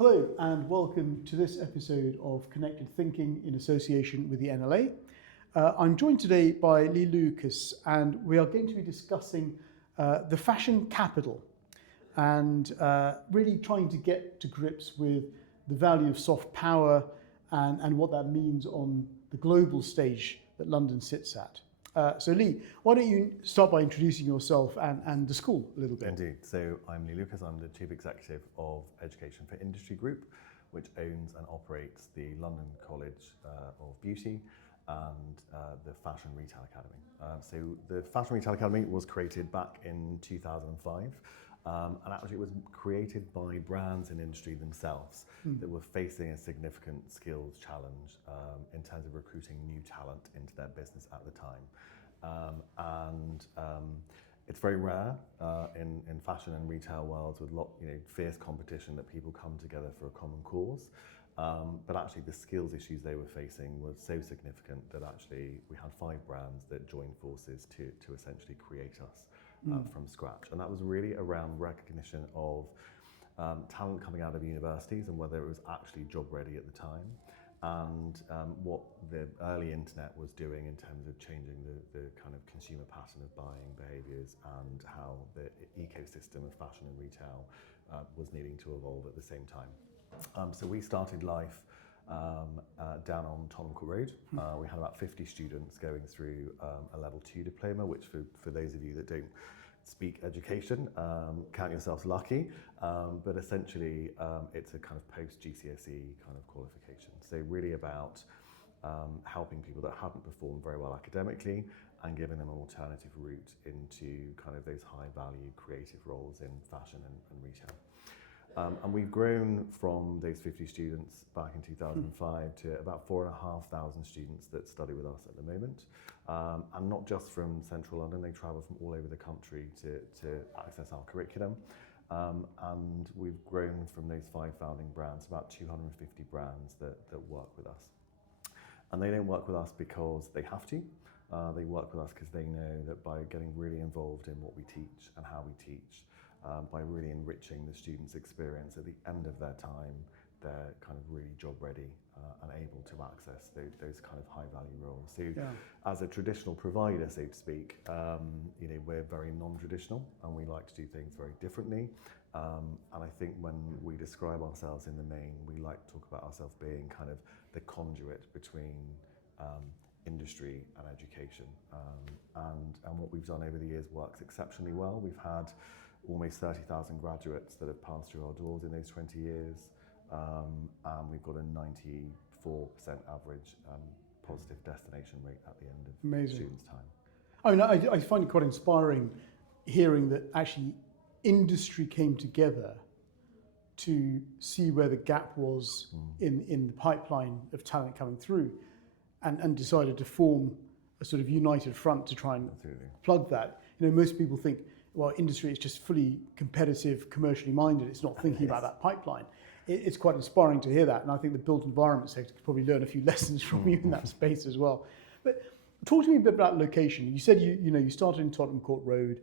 Hello and welcome to this episode of Connected Thinking in association with the NLA. I'm joined today by Lee Lucas and we are going to be discussing the fashion capital and really trying to get to grips with the value of soft power and what that means on the global stage that London sits at. So Lee, why don't you start by introducing yourself and the school a little bit? Indeed. So I'm Lee Lucas. I'm the Chief Executive of Education for Industry Group, which owns and operates the London College of Beauty and the Fashion Retail Academy. So the Fashion Retail Academy was created back in 2005. And actually it was created by brands in industry themselves that were facing a significant skills challenge in terms of recruiting new talent into their business at the time. It's very rare in fashion and retail worlds with fierce competition that people come together for a common cause. But actually the skills issues they were facing were so significant that actually we had 5 brands that joined forces to essentially create us from scratch. And that was really around recognition of talent coming out of universities and whether it was actually job ready at the time. And what the early internet was doing in terms of changing the kind of consumer pattern of buying behaviours and how the ecosystem of fashion and retail was needing to evolve at the same time. So we started life down on Tottenham Court Road. We had about 50 students going through a level 2 diploma, which for those of you that don't speak education, count yourselves lucky, but essentially it's a kind of post-GCSE kind of qualification. So really about helping people that hadn't performed very well academically and giving them an alternative route into kind of those high value creative roles in fashion and retail. And we've grown from those 50 students back in 2005 to about 4,500 students that study with us at the moment. And not just from central London, they travel from all over the country to access our curriculum. And we've grown from those 5 founding brands, about 250 brands that work with us. And they don't work with us because they have to. They work with us because they know that by getting really involved in what we teach and how we teach, by really enriching the students' experience at the end of their time, they're kind of really job ready and able to access those kind of high value roles. So as a traditional provider, so to speak, we're very non-traditional and we like to do things very differently. And I think when we describe ourselves in the main, we like to talk about ourselves being kind of the conduit between industry and education. And what we've done over the years works exceptionally well. We've had almost 30,000 graduates that have passed through our doors in those 20 years. And we've got a 94% average positive destination rate at the end of students' time. I mean, I find it quite inspiring hearing that actually industry came together to see where the gap was in the pipeline of talent coming through and decided to form a sort of united front to try and plug that. Most people think, well, industry is just fully competitive, commercially minded. It's not thinking about that pipeline. It's quite inspiring to hear that. And I think the built environment sector could probably learn a few lessons from you in that space as well. But talk to me a bit about location. You said you started in Tottenham Court Road.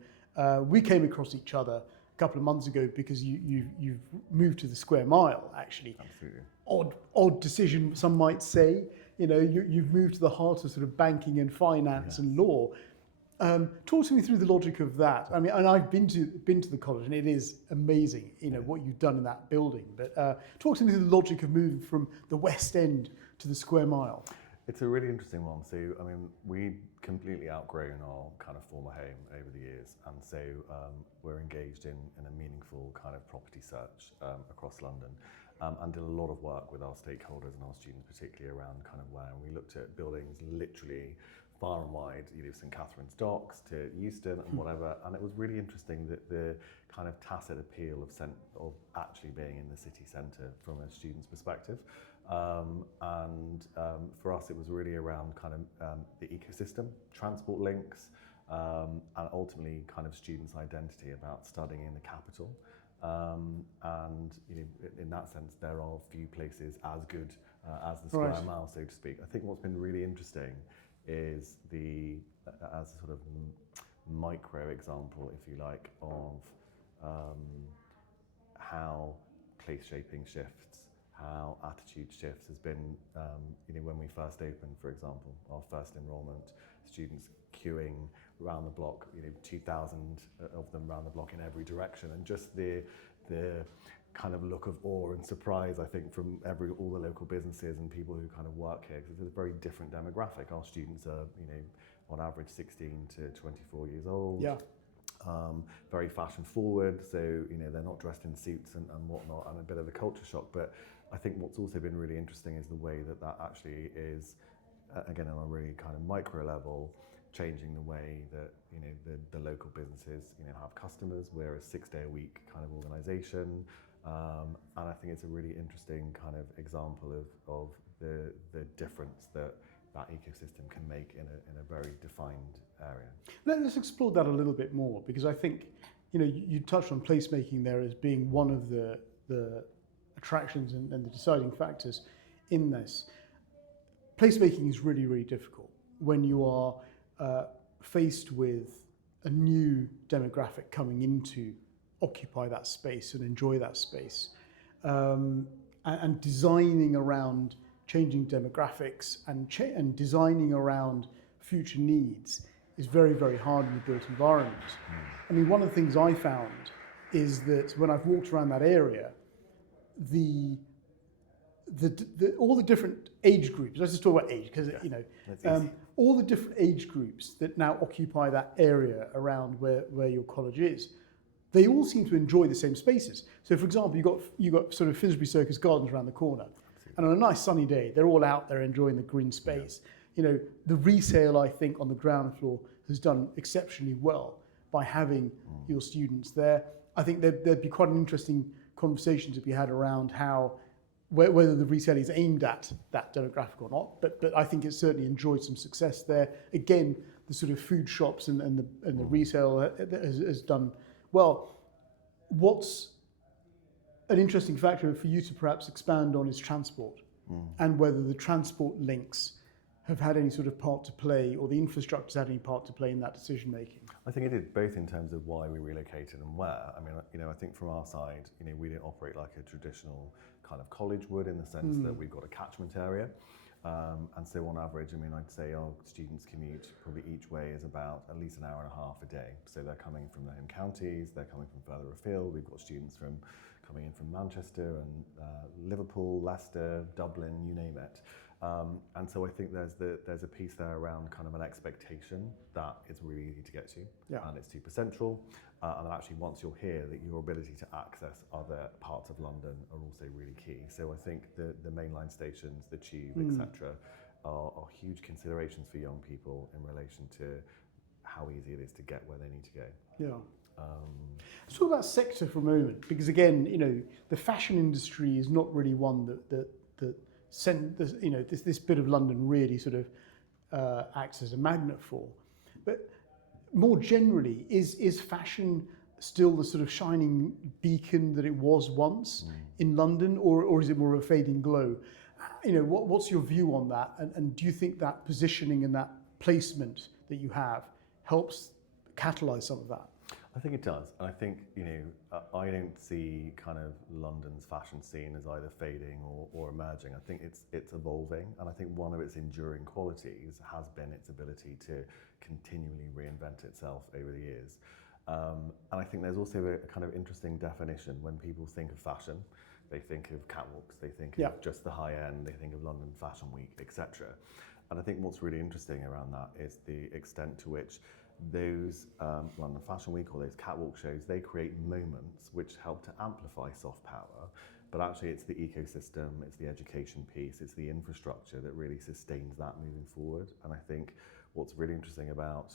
We came across each other a couple of months ago because you've moved to the Square Mile, actually. Absolutely. Odd decision, some might say. You've moved to the heart of sort of banking and finance and law. Talk to me through the logic of that. I mean, and I've been to the college, and it is amazing, what you've done in that building. But talk to me through the logic of moving from the West End to the Square Mile. It's a really interesting one. So, I mean, we completely outgrown our kind of former home over the years, and so we're engaged in a meaningful kind of property search across London, and did a lot of work with our stakeholders and our students, particularly around kind of where we looked at buildings literally far and wide, St Katharine's Docks to Euston and whatever, and it was really interesting that the kind of tacit appeal of actually being in the city centre from a student's perspective, and for us it was really around kind of the ecosystem, transport links, and ultimately kind of students' identity about studying in the capital. And in that sense, there are few places as good as the Square Mile, so to speak. I think what's been really interesting is as a sort of micro example, if you like, of how place shaping shifts, how attitude shifts has been, when we first opened, for example, our first enrolment, students queuing around the block, 2,000 of them around the block in every direction, and just the kind of look of awe and surprise, I think, from all the local businesses and people who kind of work here, because it's a very different demographic. Our students are, on average 16 to 24 years old. Yeah. Very fashion forward, so they're not dressed in suits and whatnot, and a bit of a culture shock. But I think what's also been really interesting is the way that actually is, again, on a really kind of micro level, changing the way that the local businesses have customers. We're a 6-day-a-week kind of organisation, and I think it's a really interesting kind of example of the difference that ecosystem can make in a very defined area. Let's explore that a little bit more, because I think you touched on placemaking there as being one of the attractions and the deciding factors in this. Placemaking is really, really difficult when you are faced with a new demographic coming into occupy that space and enjoy that space, and designing around changing demographics and designing around future needs is very, very hard in the built environment. I mean, one of the things I found is that when I've walked around that area, all the different age groups, let's just talk about age, because all the different age groups that now occupy that area around where your college is, they all seem to enjoy the same spaces. So, for example, you got sort of Finsbury Circus Gardens around the corner, and on a nice sunny day, they're all out there enjoying the green space. Yeah. The resale, I think, on the ground floor has done exceptionally well by having your students there. I think there'd be quite an interesting conversation to be had around whether the resale is aimed at that demographic or not. But I think it's certainly enjoyed some success there. Again, the sort of food shops and the resale has done well. What's an interesting factor for you to perhaps expand on is transport, and whether the transport links have had any sort of part to play, or the infrastructure's had any part to play in that decision making. I think it did, both in terms of why we relocated and where. I mean, I think from our side, we didn't operate like a traditional kind of college would, in the sense that we've got a catchment area. And so on average, I'd say our students commute probably each way is about at least an hour and a half a day. So they're coming from their home counties, they're coming from further afield. We've got students coming in from Manchester and Liverpool, Leicester, Dublin, you name it. And so I think there's a piece there around kind of an expectation that it's really easy to get to, and it's super central. And actually, once you're here, that your ability to access other parts of London are also really key. So I think the mainline stations, the tube, etc., are huge considerations for young people in relation to how easy it is to get where they need to go. Yeah. Let's talk about sector for a moment, because again, the fashion industry is not really one that this bit of London really sort of acts as a magnet for. But more generally, is fashion still the sort of shining beacon that it was once in London, or is it more of a fading glow? What's your view on that? And do you think that positioning and that placement that you have helps catalyse some of that? I think it does. And I think, I don't see kind of London's fashion scene as either fading or emerging. I think it's evolving. And I think one of its enduring qualities has been its ability to continually reinvent itself over the years. And I think there's also a kind of interesting definition. When people think of fashion, they think of catwalks, they think of just the high end, they think of London Fashion Week, etc. And I think what's really interesting around that is the extent to which those London Fashion Week or those catwalk shows, they create moments which help to amplify soft power, but actually it's the ecosystem, it's the education piece, it's the infrastructure that really sustains that moving forward. And I think what's really interesting about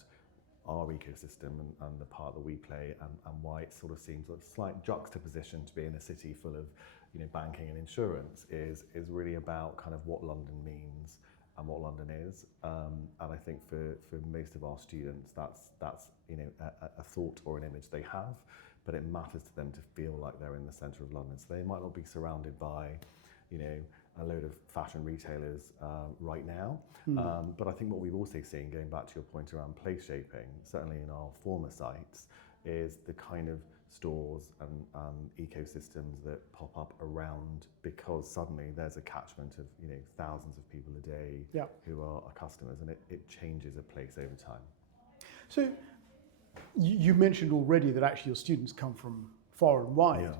our ecosystem and the part that we play, and why it sort of seems like a slight juxtaposition to be in a city full of banking and insurance, is really about kind of what London means and what London is, and I think for most of our students, that's a thought or an image they have, but it matters to them to feel like they're in the centre of London. So they might not be surrounded by, a load of fashion retailers right now, but I think what we've also seen, going back to your point around place shaping, certainly in our former sites, is the kind of stores and ecosystems that pop up around, because suddenly there's a catchment of thousands of people a day Yeah. who are customers, and it changes a place over time. So you mentioned already that actually your students come from far and wide.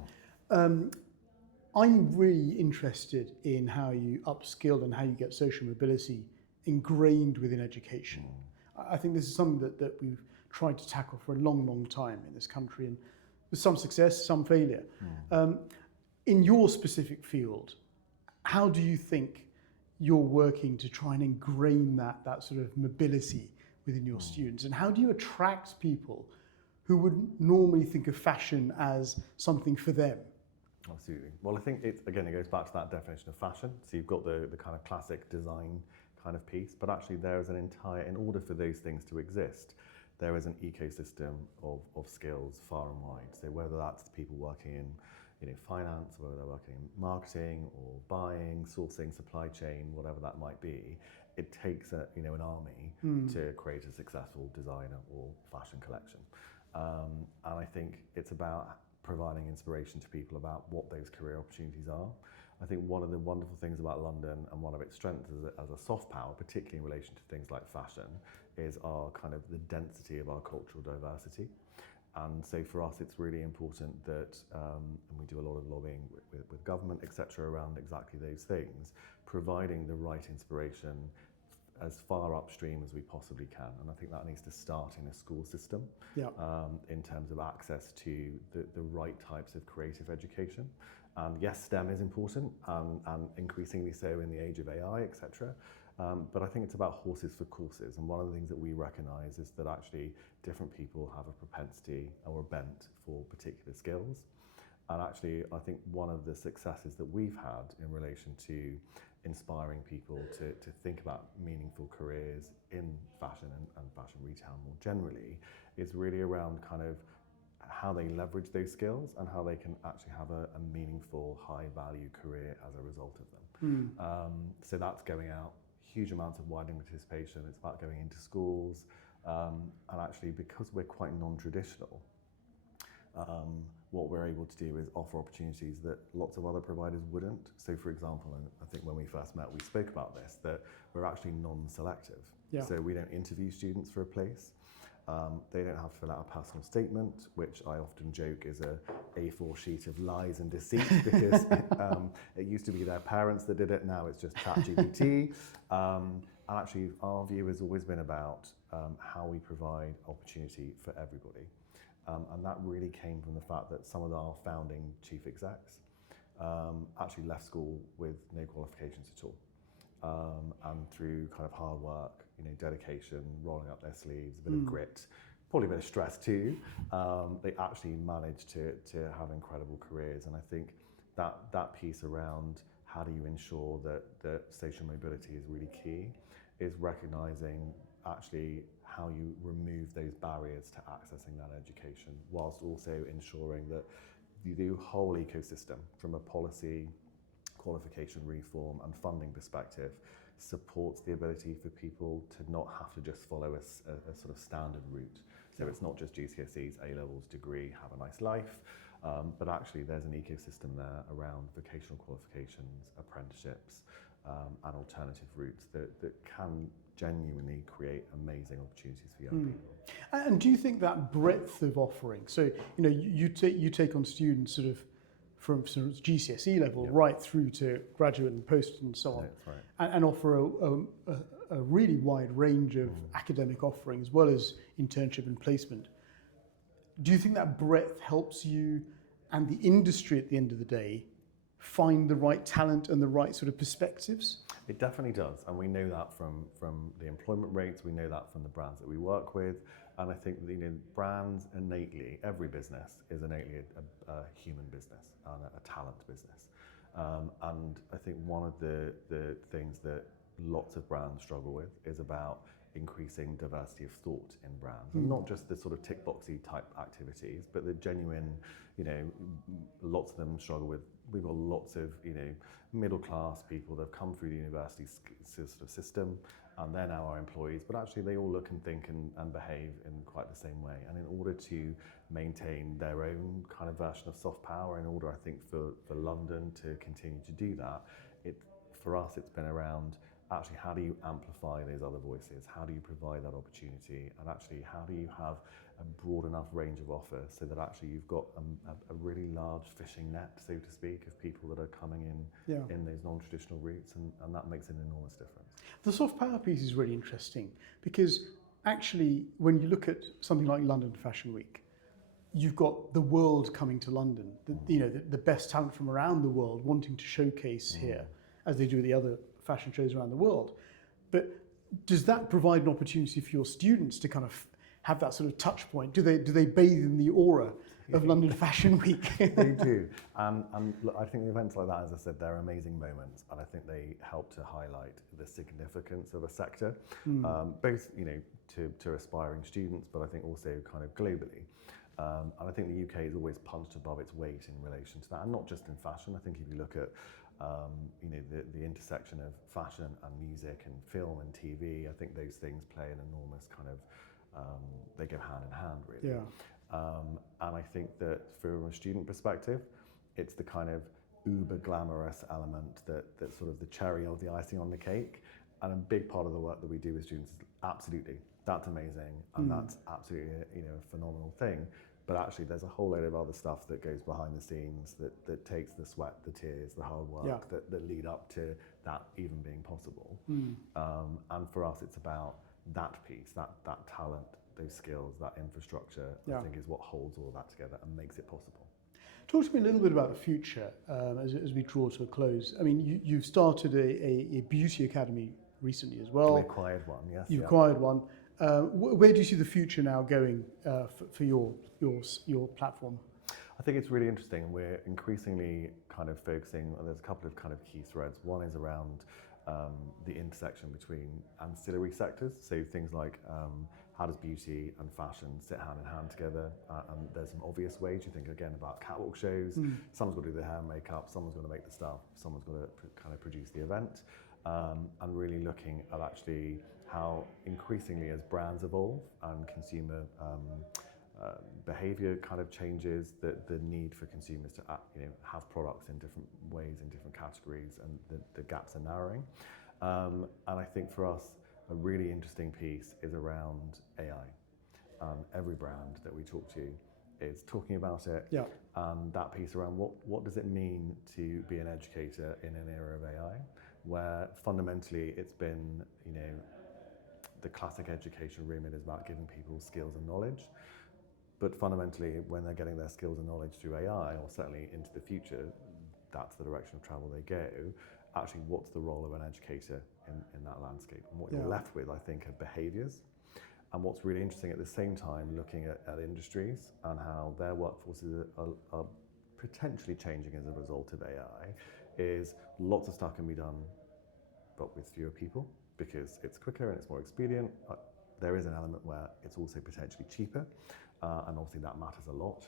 I'm really interested in how you upskill and how you get social mobility ingrained within education. I think this is something that we've tried to tackle for a long, long time in this country, and with some success, some failure. In your specific field, how do you think you're working to try and ingrain that sort of mobility within your students? And how do you attract people who would normally think of fashion as something for them? Absolutely. Well, I think it goes back to that definition of fashion. So you've got the kind of classic design kind of piece, but actually there is in order for those things to exist, there is an ecosystem of skills far and wide. So whether that's the people working in finance, whether they're working in marketing or buying, sourcing, supply chain, whatever that might be, it takes an army to create a successful designer or fashion collection. And I think it's about providing inspiration to people about what those career opportunities are. I think one of the wonderful things about London, and one of its strengths as a soft power, particularly in relation to things like fashion, is our kind of the density of our cultural diversity. And so for us, it's really important that, and we do a lot of lobbying with government, etc., around exactly those things, providing the right inspiration as far upstream as we possibly can. And I think that needs to start in a school system, in terms of access to the right types of creative education. And yes, STEM is important, and increasingly so in the age of AI, etc. But I think it's about horses for courses. And one of the things that we recognise is that actually different people have a propensity or a bent for particular skills. And actually, I think one of the successes that we've had in relation to inspiring people to think about meaningful careers in fashion and fashion retail more generally is really around kind of how they leverage those skills and how they can actually have a meaningful, high-value career as a result of them. So that's going out, huge amounts of widening participation. It's about going into schools, and actually, because we're quite non-traditional, what we're able to do is offer opportunities that lots of other providers wouldn't. So for example, and I think when we first met, we spoke about this, that we're actually non-selective. So we don't interview students for a place. They don't have to fill out a personal statement, which I often joke is a A4 sheet of lies and deceit, because it used to be their parents that did it, now it's just ChatGPT. And actually, our view has always been about how we provide opportunity for everybody. And that really came from the fact that some of our founding chief execs actually left school with no qualifications at all. And through kind of hard work, dedication, rolling up their sleeves, a bit of grit, probably a bit of stress too, they actually managed to have incredible careers. And I think that piece around how do you ensure that social mobility is really key, is recognising actually how you remove those barriers to accessing that education, whilst also ensuring that the whole ecosystem, from a policy, qualification reform and funding perspective, supports the ability for people to not have to just follow a sort of standard route. So it's not just GCSEs, A-levels, degree, have a nice life, but actually there's an ecosystem there around vocational qualifications, apprenticeships, and alternative routes that can genuinely create amazing opportunities for young people. And do you think that breadth of offering, so you take on students sort of from sort of GCSE level right through to graduate and post and so on, That's right. and offer a really wide range of academic offering as well as internship and placement. Do you think that breadth helps you and the industry at the end of the day find the right talent and the right sort of perspectives? It definitely does, and we know that from the employment rates, we know that from the brands that we work with, and I think brands innately, every business is innately a human business and a talent business. And I think one of the things that lots of brands struggle with is about increasing diversity of thought in brands, and not just the sort of tick boxy type activities, but the genuine, lots of them struggle with. We've got lots of, middle class people that have come through the university sort of system, and they're now our employees, but actually they all look and think and behave in quite the same way. And in order to maintain their own kind of version of soft power in order, I think, for London to continue to do that. For us, it's been around actually how do you amplify those other voices? How do you provide that opportunity? And actually, how do you have a broad enough range of offer so that actually you've got a really large fishing net, so to speak, of people that are coming in those non-traditional routes, and that makes an enormous difference. The soft power piece is really interesting because actually, when you look at something like London Fashion Week, you've got the world coming to London, the best talent from around the world wanting to showcase here, as they do at the other fashion shows around the world. But does that provide an opportunity for your students to kind of have that sort of touch point? Do they bathe in the aura of London Fashion Week? They do. And look, I think events like that, as I said, they're amazing moments, and I think they help to highlight the significance of a sector, both to aspiring students, but I think also kind of globally. And I think the UK has always punched above its weight in relation to that, and not just in fashion. I think if you look at the intersection of fashion and music and film and TV, I think those things play an enormous kind of, they go hand in hand, really. Yeah. And I think that from a student perspective, it's the kind of uber glamorous element that's sort of the cherry of the icing on the cake. And a big part of the work that we do with students is absolutely, that's amazing, and that's absolutely a phenomenal thing. But actually, there's a whole load of other stuff that goes behind the scenes that takes the sweat, the tears, the hard work that lead up to that even being possible. And for us, it's about that piece, that talent, those skills, that infrastructure, I think is what holds all of that together and makes it possible. Talk to me a little bit about the future as we draw to a close. I mean, you've started a beauty academy recently as well. We acquired one, yes. You've acquired one. Where do you see the future now going for your platform? I think it's really interesting. We're increasingly kind of focusing, there's a couple of kind of key threads. One is around the intersection between ancillary sectors, so things like how does beauty and fashion sit hand in hand together, and there's some obvious ways. You think again about catwalk shows, someone's got to do the hair and makeup, someone's got to make the stuff, someone's got to kind of produce the event, and really looking at actually how increasingly as brands evolve and consumer behavior kind of changes, the need for consumers to have products in different ways, in different categories, and the gaps are narrowing. And I think for us, a really interesting piece is around AI. Every brand that we talk to is talking about it, and that piece around what does it mean to be an educator in an era of AI, where fundamentally it's been, the classic education remit is about giving people skills and knowledge. But fundamentally, when they're getting their skills and knowledge through AI, or certainly into the future, that's the direction of travel they go. Actually, what's the role of an educator in that landscape? And what you're left with, I think, are behaviours. And what's really interesting at the same time, looking at industries and how their workforces are potentially changing as a result of AI, is lots of stuff can be done, but with fewer people, because it's quicker and it's more expedient. There is an element where it's also potentially cheaper, and obviously that matters a lot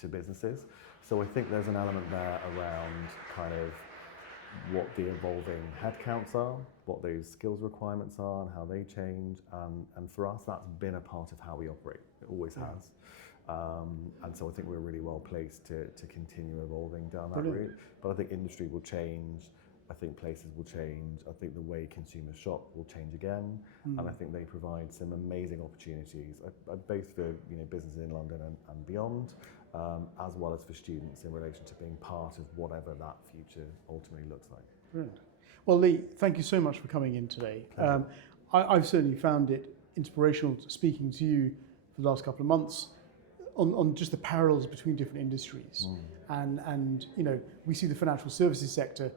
to businesses. So I think there's an element there around kind of what the evolving headcounts are, what those skills requirements are, and how they change. And for us, that's been a part of how we operate. It always has. And so I think we're really well placed to continue evolving down that route. But I think industry will change. I think places will change. I think the way consumers shop will change again. And I think they provide some amazing opportunities, both for businesses in London and beyond, as well as for students in relation to being part of whatever that future ultimately looks like. Brilliant. Well, Lee, thank you so much for coming in today. I've certainly found it inspirational speaking to you for the last couple of months on just the parallels between different industries. And we see the financial services sector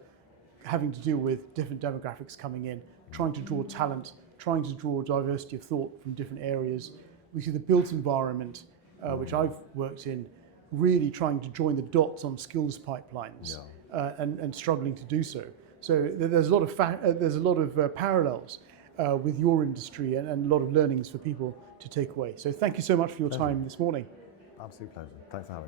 having to deal with different demographics coming in, trying to draw talent, trying to draw diversity of thought from different areas. We see the built environment, which I've worked in, really trying to join the dots on skills pipelines and struggling to do so. So there's a lot of parallels with your industry and a lot of learnings for people to take away. So thank you so much for your time this morning. Absolute pleasure. Thanks for having me.